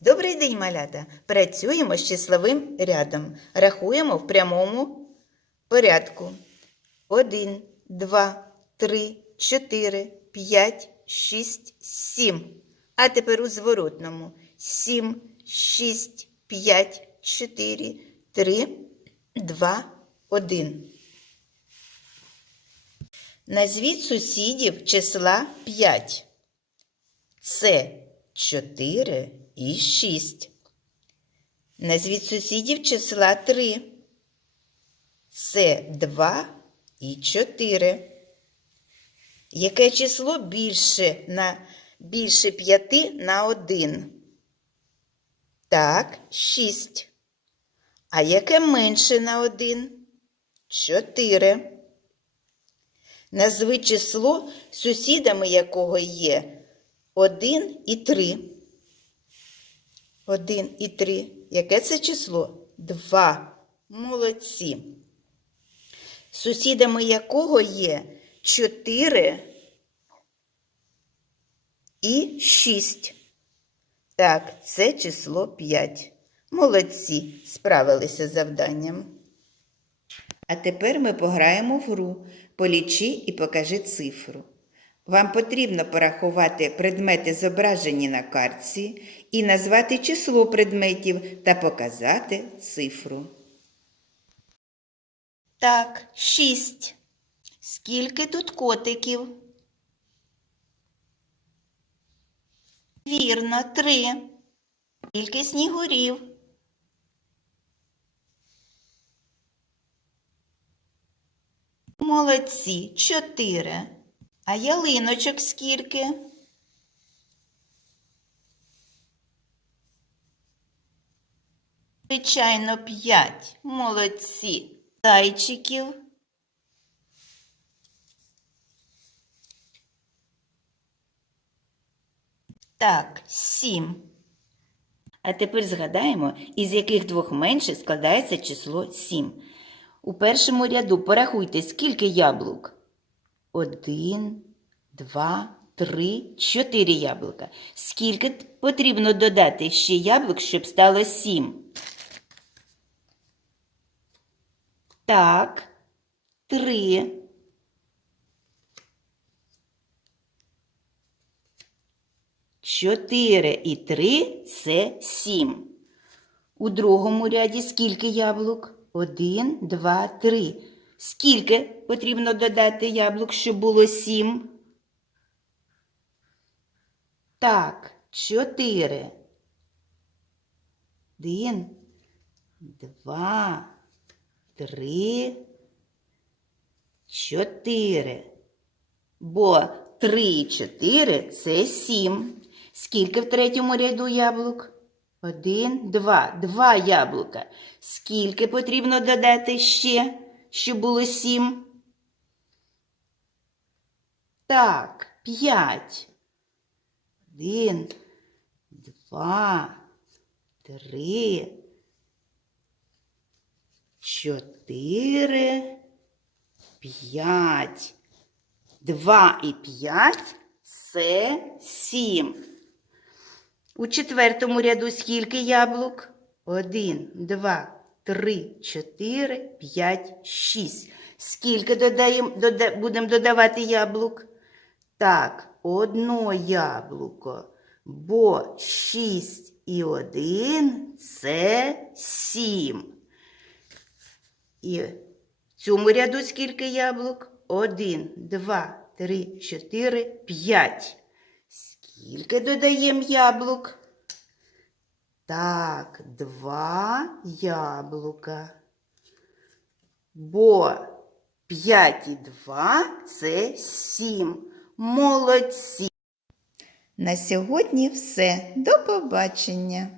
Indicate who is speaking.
Speaker 1: Добрий день, малята! Працюємо з числовим рядом. Рахуємо в прямому порядку. 1, 2, 3, 4, 5, 6, 7. А тепер у зворотному. 7, 6, 5, 4, 3, 2, 1. Назвіть сусідів числа 5. Це 4 і 6. Назвіть сусідів числа 3. Це 2 і 4. Яке число більше на більше 5 на 1? Так, 6. А яке менше на 1? 4. Назви число, сусідами якого є 1 і 3. 1 і 3. Яке це число? 2. Молодці. Сусідами якого є 4 і 6. Так, це число 5. Молодці. Справилися з завданням. А тепер ми пограємо в гру. Полічи і покажи цифру. Вам потрібно порахувати предмети, зображені на картці, і назвати число предметів та показати цифру. Так, шість. Скільки тут котиків? Вірно, три. Скільки снігурів? Молодці, чотири. А ялиночок скільки? Звичайно, п'ять. Молодці. Зайчиків. Так, сім. А тепер згадаємо, із яких двох менше складається число сім. У першому ряду порахуйте, скільки яблук. Один, два, три, чотири яблука. Скільки потрібно додати ще яблук, щоб стало сім? Так, три. Чотири і три це сім. У другому ряді скільки яблук? Один, два, три. Скільки потрібно додати яблук, щоб було сім? Так, чотири. Один, два, три, чотири. Бо три і чотири це сім. Скільки в третьому ряду яблук? Один, два. Два яблука. Скільки потрібно додати ще, щоб було сім? Так, п'ять. Один, два, три, чотири, п'ять. Два і п'ять це сім. У четвертому ряду скільки яблук? Один, два, три, чотири, п'ять, шість. Скільки додаємо, дода, будемо додавати яблук? Так, одно яблуко. Бо шість і один це сім. І в цьому ряду скільки яблук? Один, два, три, чотири, п'ять. Скільки додаємо яблук? Так, два яблука. Бо п'ять і два це сім. Молодці. На сьогодні все. До побачення.